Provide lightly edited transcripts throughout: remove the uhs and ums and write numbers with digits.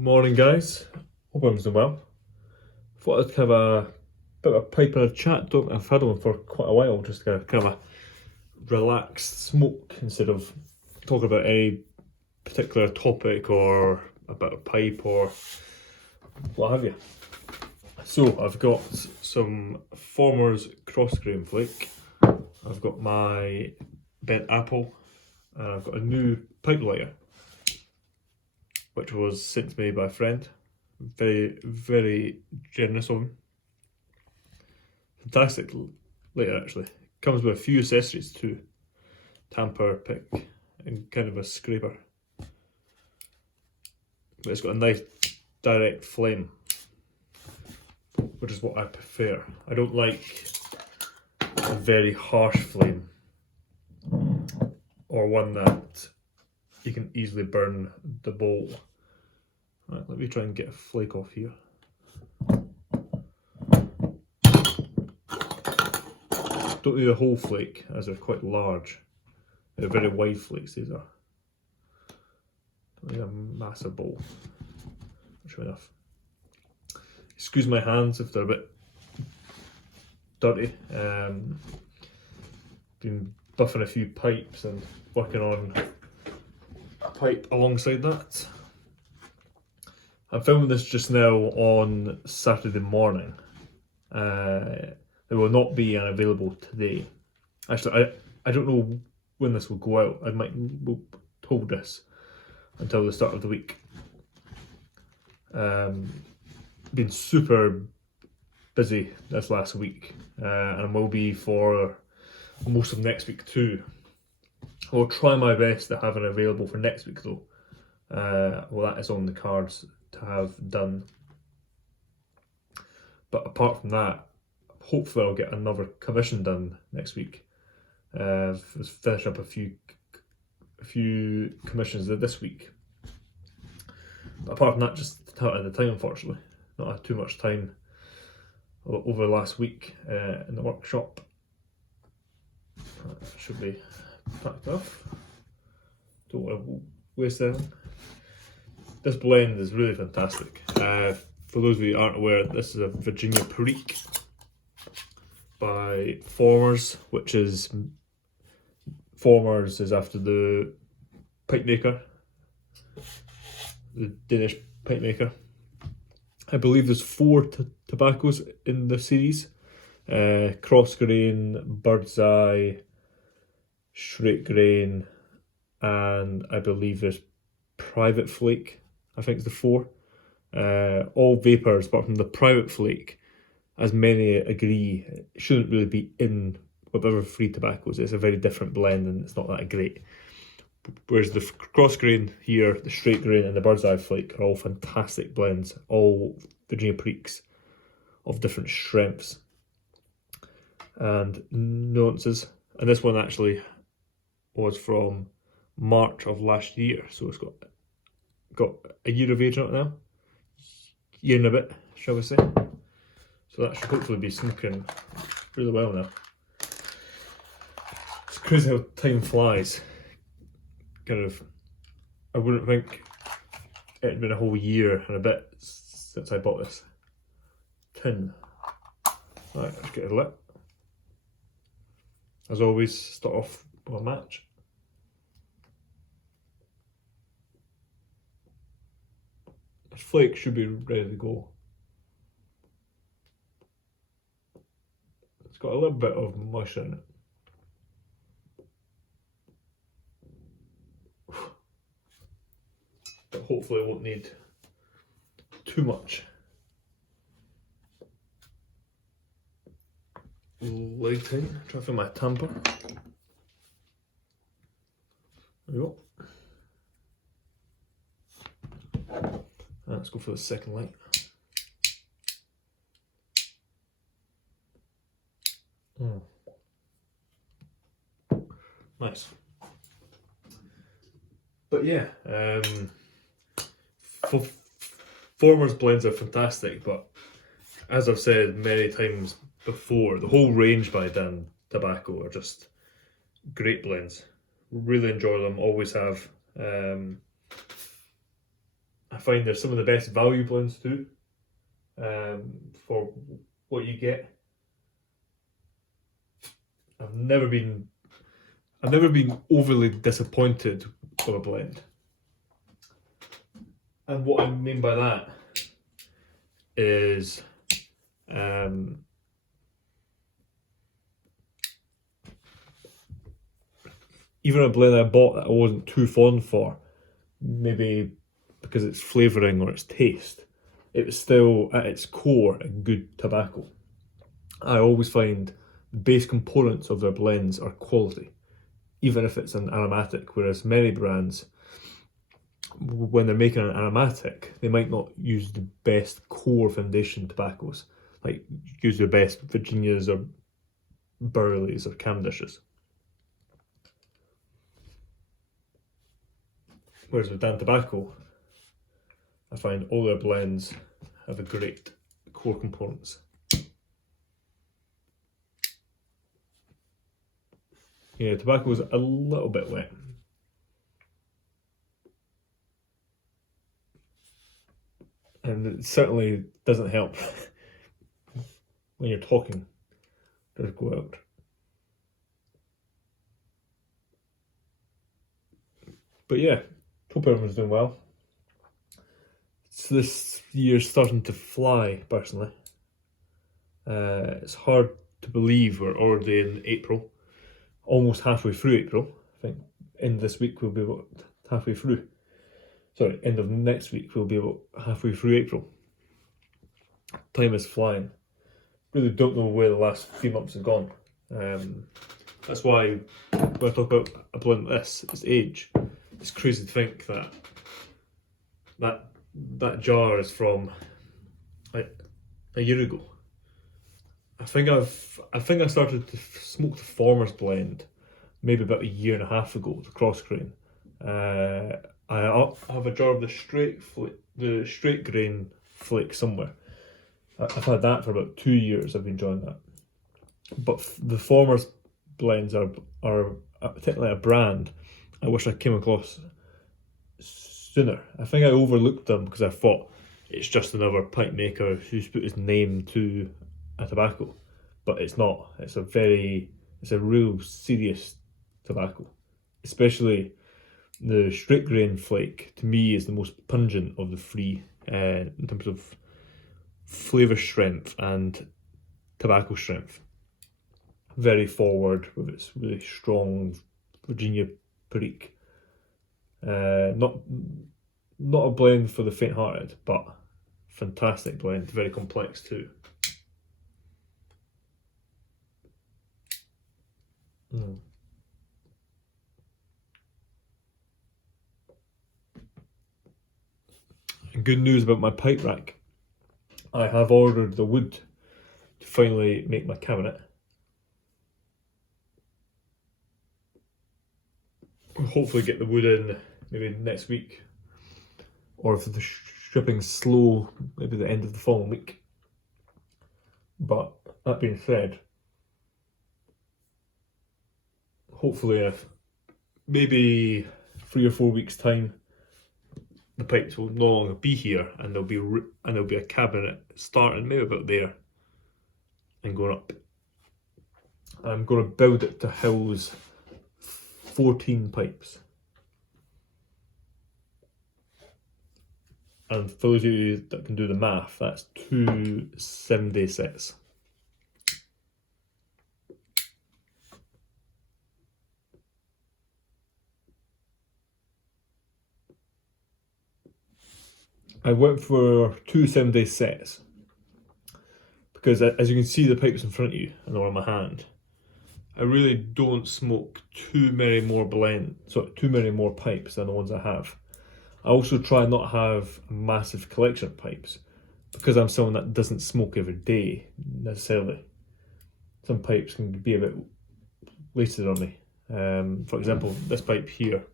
Morning guys, hope everyone's doing well. Thought I'd have a bit of a pipe and a chat. I've had one for quite a while, just kind of a relaxed smoke instead of talking about any particular topic or a bit of pipe or what have you. So I've got some Formers cross grain flake, I've got my bent apple, and I've got a new pipe lighter which was sent to me by a friend. Very generous of him. Fantastic lighter actually. Comes with a few accessories too. Tamper, pick, and kind of a scraper. But it's got a nice direct flame, which is what I prefer. I don't like a very harsh flame, or one that you can easily burn the bowl. Right, let me try and get a flake off here. Don't need a whole flake, as they're quite large. They're very wide flakes, these are. Don't need a massive bowl. Sure enough. Excuse my hands if they're a bit dirty. Been buffing a few pipes and working on a pipe alongside that. I'm filming this just now on Saturday morning. It will not be unavailable today. Actually, I don't know when this will go out. I might hold this until the start of the week. Been super busy this last week, and will be for most of next week too. I'll try my best to have it available for next week though. Well, that is on the cards to have done. But apart from that, hopefully I'll get another commission done next week. Finish up a few commissions this week. But apart from that, just not at the time, unfortunately. Not had too much time over the last week in the workshop. That should be packed off. Don't want to waste anything. This blend is really fantastic. For those of you who aren't aware, this is a Virginia Perique by Formers, which is after the pipe maker, the Danish pipe maker. I believe there's 4 tobaccos in the series: cross grain, bird's eye, straight grain, and I believe there's private flake. I think it's the 4. All vapours, apart from the private flake, as many agree, shouldn't really be in with other free tobaccos. It's a very different blend and it's not that great. Whereas the cross grain here, the straight grain and the bird's eye flake are all fantastic blends, all Virginia Periques of different strengths and nuances. And this one actually was from March of last year, so it's got a year of age on it now. Year and a bit, shall we say. So that should hopefully be smoking really well now. It's crazy how time flies. I wouldn't think it had been a whole year and a bit since I bought this tin. Right, let's get it lit. As always, start off with a match. This flake should be ready to go. It's got a little bit of mush in it. But hopefully it won't need too much lighting. Try to find my tamper. There we go. Let's go for the second light. Nice. But yeah, Formers blends are fantastic, but as I've said many times before, the whole range by Dan Tobacco are just great blends. Really enjoy them, always have. I find they're some of the best value blends too, for what you get. I've never been overly disappointed with a blend. And what I mean by that is even a blend I bought that I wasn't too fond for, maybe because it's flavouring or its taste, it was still at its core a good tobacco. I always find the base components of their blends are quality, even if it's an aromatic, whereas many brands, when they're making an aromatic, they might not use the best core foundation tobaccos, like use their best Virginias or Burleys or Cavendishes. Whereas with Dan Tobacco, I find all their blends have a great core components. Yeah, tobacco is a little bit wet. And it certainly doesn't help when you're talking. Does it go out? But yeah, hope everyone's doing well. So this year's starting to fly, personally. It's hard to believe we're already in April, almost halfway through April. I think end of this week we'll be about halfway through. Sorry, end of next week we'll be about halfway through April. Time is flying. Really don't know where the last few months have gone. That's why when I talk about a blend like this, it's age. It's crazy to think that jar is from a year ago. I think I started to smoke the Farmer's blend maybe about a year and a half ago, the cross grain. I have a jar of the straight grain flake somewhere. I've had that for about 2 years. I've been enjoying that. But the Farmer's blends are technically a brand I wish I came across sooner. I think I overlooked them because I thought it's just another pipe maker who's put his name to a tobacco, but it's not. It's a real serious tobacco. Especially the straight grain flake, to me, is the most pungent of the three in terms of flavour strength and tobacco strength. Very forward with its really strong Virginia Perique. Not a blend for the faint-hearted, but fantastic blend. Very complex too. Good news about my pipe rack. I have ordered the wood to finally make my cabinet. I'll hopefully get the wood in maybe next week, or if the shipping's slow, maybe the end of the following week. But that being said, hopefully in maybe 3 or 4 weeks' time, the pipes will no longer be here, and there'll be a cabinet starting maybe about there and going up. I'm going to build it to house 14 pipes. And for those of you that can do the math, that's 2 7-day sets. I went for 2 7-day sets because, as you can see the pipes in front of you and on my hand, I really don't smoke too many more pipes than the ones I have. I also try not to have a massive collection of pipes because I'm someone that doesn't smoke every day necessarily. Some pipes can be a bit wasted on me. For example, this pipe here,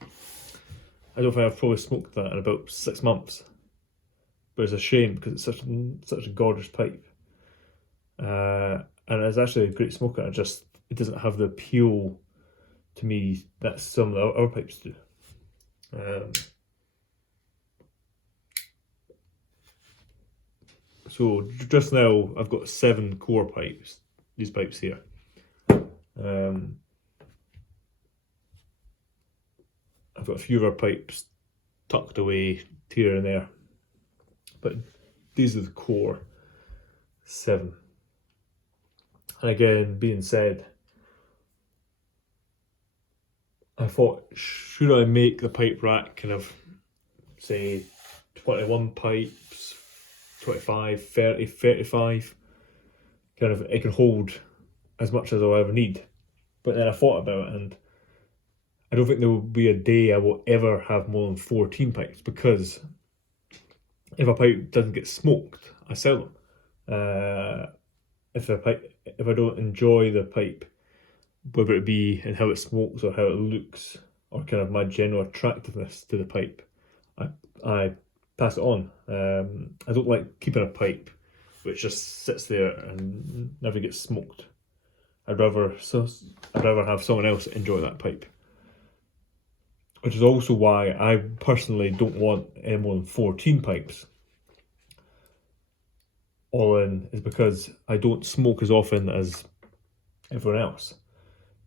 I don't think I've probably smoked that in about 6 months. But it's a shame because it's such a gorgeous pipe. And it's actually a great smoker. It doesn't have the appeal to me that some of the other pipes do. So just now I've got 7 core pipes, these pipes here. I've got a few other pipes tucked away here and there, but these are the core 7. And again, being said, I thought, should I make the pipe rack kind of, say, 21 pipes, 25, 30, 35, kind of, it can hold as much as I'll ever need. But then I thought about it, and I don't think there will be a day I will ever have more than 14 pipes, because if a pipe doesn't get smoked, I sell them. If I don't enjoy the pipe, whether it be in how it smokes or how it looks, or kind of my general attractiveness to the pipe, I pass it on. I don't like keeping a pipe which just sits there and never gets smoked. I'd rather have someone else enjoy that pipe. Which is also why I personally don't want any more than 14 pipes. All in is because I don't smoke as often as everyone else.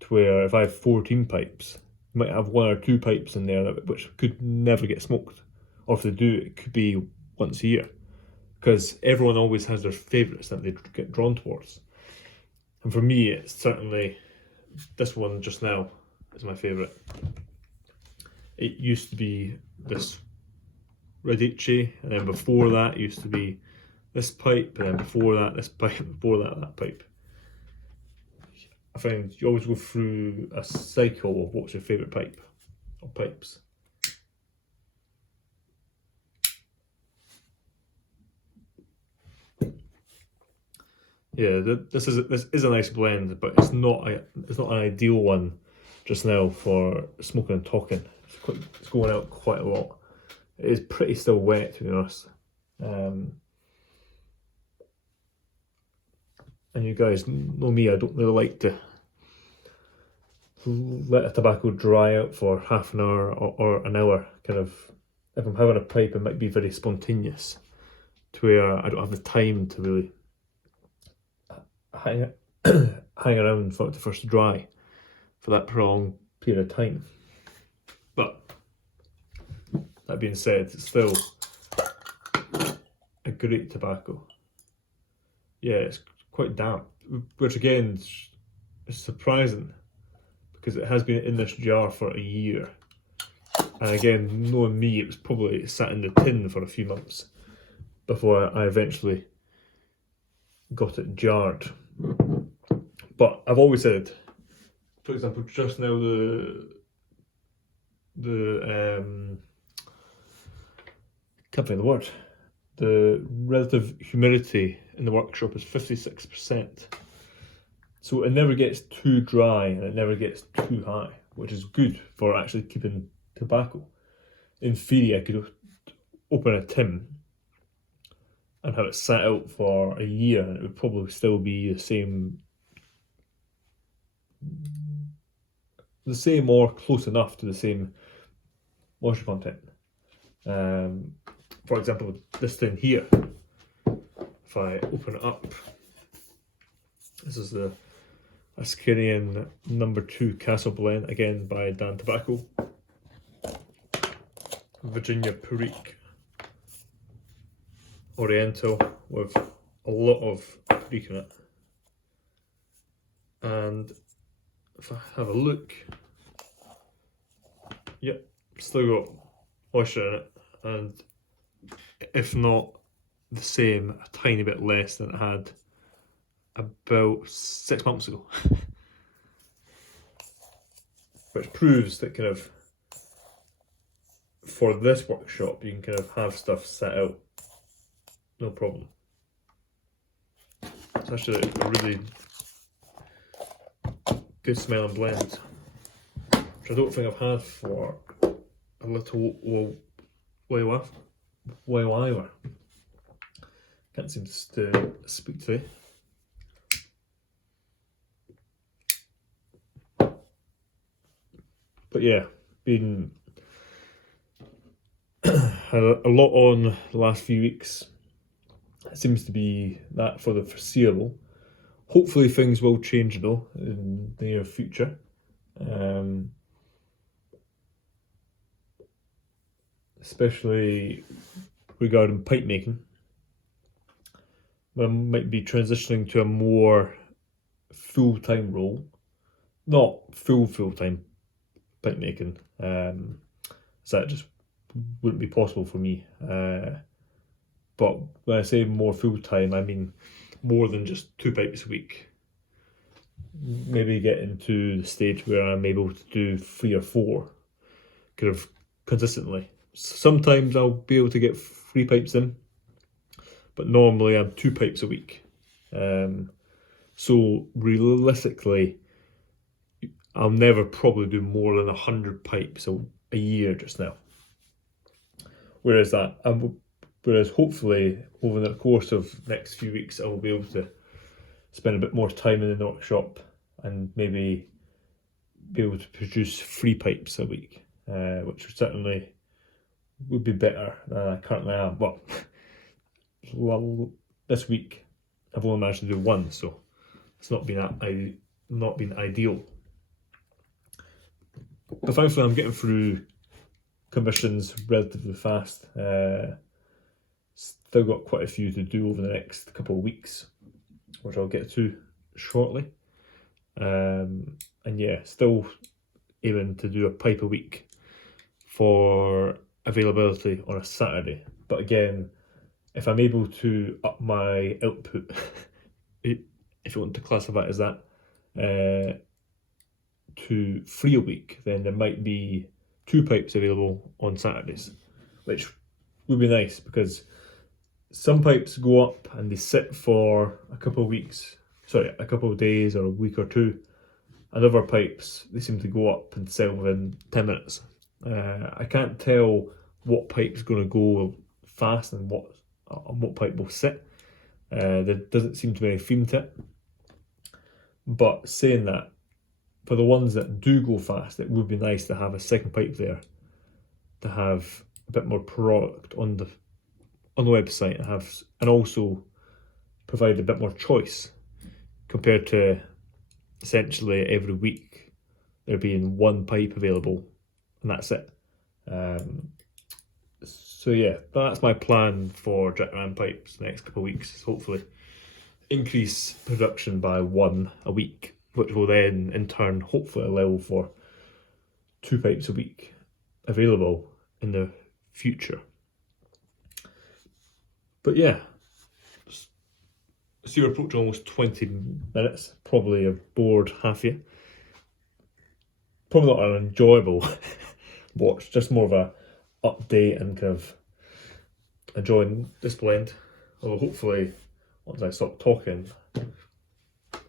To where if I have 14 pipes, I might have 1 or 2 pipes in there which could never get smoked. Or if they do, it could be once a year. Because everyone always has their favourites that they get drawn towards. And for me, it's certainly this one just now is my favourite. It used to be this Radice, and then before that it used to be this pipe, and then before that this pipe, before that pipe. I find you always go through a cycle of what's your favourite pipe, or pipes. Yeah, this is a nice blend, but it's not an ideal one just now for smoking and talking. It's going out quite a lot. It is pretty still wet, to be honest. And you guys know me, I don't really like to let a tobacco dry out for half an hour or an hour. Kind of, if I'm having a pipe, it might be very spontaneous, to where I don't have the time to really hang around for it to first dry for that prolonged period of time. But that being said, it's still a great tobacco. Yeah, it's quite damp, which again is surprising, because it has been in this jar for a year. And again, knowing me, it was probably sat in the tin for a few months before I eventually got it jarred. But I've always said, for example, just now can't find the word. The relative humidity in the workshop is 56%. So it never gets too dry and it never gets too high, which is good for actually keeping tobacco. In theory, I could open a tin and have it sat out for a year and it would probably still be the same or close enough to the same moisture content. For example, this thing here, if I open it up, this is the Ascanian No. 2 Castle Blend, again by Dan Tobacco, Virginia Perique Oriental, with a lot of Perique in it. And if I have a look, yep, still got moisture in it, and if not the same, a tiny bit less than it had about 6 months ago. Which proves that kind of for this workshop you can kind of have stuff set out, no problem. It's actually a really good smelling blend, which I don't think I've had for a little while either. Can't seem to speak today. But yeah, been had a lot on the last few weeks. It seems to be that for the foreseeable. Hopefully things will change though in the near future. Especially regarding pipe making. I might be transitioning to a more full-time role. Not full-time pipe making. So that just wouldn't be possible for me. But when I say more full-time, I mean more than just 2 pipes a week. Maybe get into the stage where I'm able to do 3 or 4 kind of consistently. Sometimes I'll be able to get 3 pipes in, but normally I'm 2 pipes a week. So realistically, I'll never probably do more than 100 pipes a year just now. Whereas hopefully over the course of the next few weeks, I will be able to spend a bit more time in the workshop and maybe be able to produce 3 pipes a week, which would be better than I currently am. Well, this week I've only managed to do 1, so it's not been ideal. But thankfully I'm getting through commissions relatively fast. Still got quite a few to do over the next couple of weeks, which I'll get to shortly. And yeah, still aiming to do a pipe a week for availability on a Saturday. But again, if I'm able to up my output, if you want to classify it as that, to 3 a week, then there might be 2 pipes available on Saturdays, which would be nice because some pipes go up and they sit for a couple of days or a week or 2, and other pipes, they seem to go up and sell within 10 minutes. I can't tell what pipe's going to go fast and what pipe will sit. There doesn't seem to be any theme to it. But saying that, for the ones that do go fast, it would be nice to have a second pipe there, to have a bit more product on the website, and also provide a bit more choice compared to essentially every week there being 1 pipe available and that's it. So yeah, that's my plan for Jetran pipes the next couple of weeks. Hopefully increase production by 1 a week, which will then in turn hopefully allow for 2 pipes a week available in the future. But yeah, so you're approaching almost 20 minutes, probably have bored half you. Probably not an enjoyable watch, just more of a update and kind of enjoying this blend. Although hopefully once I stop talking, and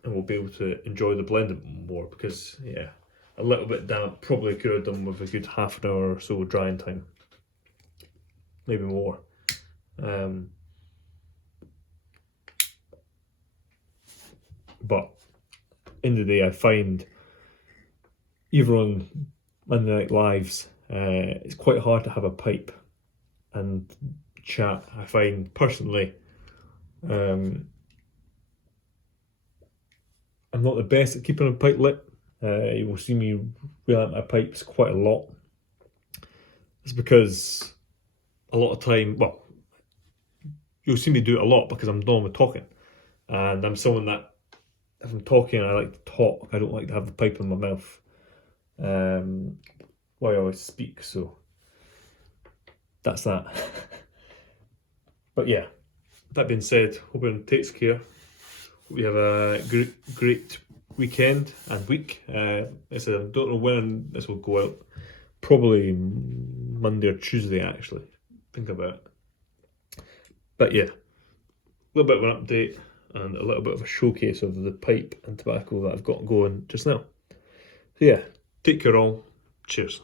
we'll be able to enjoy the blend a bit more, because yeah, a little bit damp, probably could have done with a good half an hour or so drying time, maybe more. But in the day, I find even on Monday Night Lives, it's quite hard to have a pipe and chat. I find personally, I'm not the best at keeping a pipe lit. You will see me reel out my pipes quite a lot. It's because a lot of time, well, you'll see me do it a lot because I'm normally talking, and I'm someone that, if I'm talking, I like to talk. I don't like to have the pipe in my mouth while I always speak, so that's that. But yeah, that being said, hope everyone takes care. Hope you have a great weekend and week. I said, I don't know when this will go out. Probably Monday or Tuesday, actually. Think about it. But yeah, a little bit of an update and a little bit of a showcase of the pipe and tobacco that I've got going just now. So yeah, take care all. Cheers.